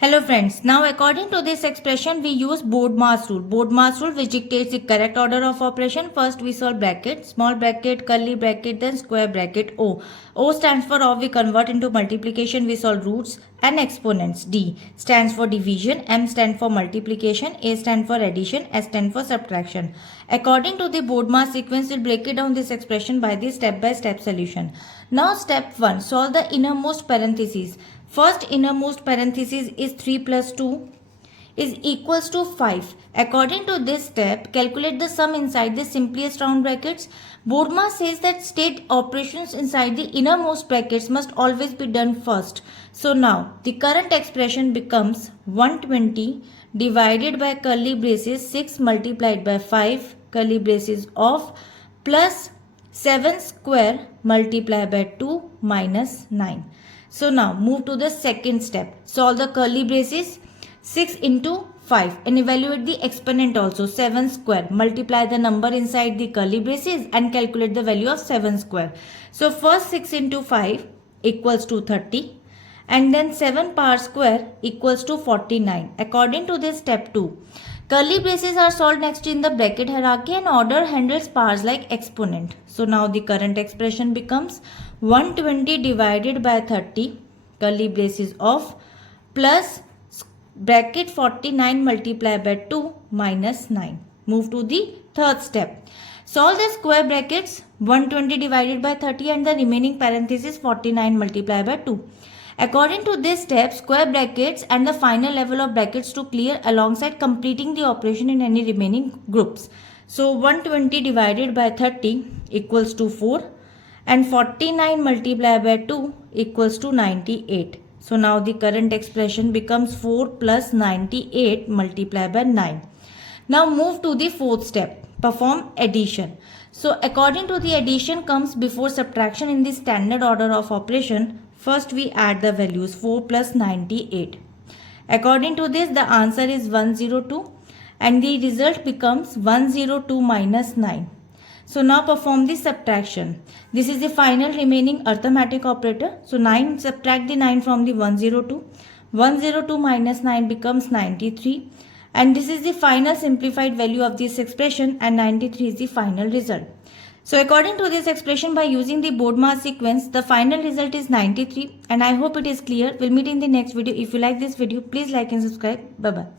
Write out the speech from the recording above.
Hello friends, now according to this expression we use BODMAS rule. BODMAS rule which dictates the correct order of operation. First we solve bracket, small bracket, curly bracket, then square bracket O. O stands for O, we convert into multiplication, we solve roots and exponents. D stands for division, M stands for multiplication, A stands for addition, S stands for subtraction. According to the BODMAS sequence, we'll break it down this expression by the step-by-step solution. Now step 1, solve the innermost parentheses. First innermost parenthesis is 3 plus 2 is equals to 5. According to this step, calculate the sum inside the simplest round brackets. BODMAS says that state operations inside the innermost brackets must always be done first. So now the current expression becomes 120 divided by curly braces 6 multiplied by 5 curly braces of plus 7 square multiplied by 2 minus 9. So now move to the second step. Solve the curly braces 6 into 5 and evaluate the exponent also 7 square. Multiply the number inside the curly braces and calculate the value of 7 square. So first 6 into 5 equals to 30 and then 7 power square equals to 49. According to this step 2. Curly braces are solved next in the bracket hierarchy and order handles powers like exponent. So now the current expression becomes 120 divided by 30 curly braces of plus bracket 49 multiplied by 2 minus 9. Move to the third step. Solve the square brackets 120 divided by 30 and the remaining parenthesis 49 multiplied by 2. According to this step, square brackets and the final level of brackets to clear alongside completing the operation in any remaining groups. So 120 divided by 30 equals to 4 and 49 multiplied by 2 equals to 98. So now the current expression becomes 4 plus 98 multiplied by 9. Now move to the fourth step. Perform addition. So according to the addition comes before subtraction in the standard order of operation. First we add the values 4 plus 98. According to this the answer is 102 and the result becomes 102 minus 9. So now perform the subtraction. This is the final remaining arithmetic operator. So 9 subtract the 9 from the 102. 102 minus 9 becomes 93 and this is the final simplified value of this expression and 93 is the final result. So according to this expression by using the BODMAS sequence, the final result is 93 and I hope it is clear. We'll meet in the next video. If you like this video, please like and subscribe. Bye-bye.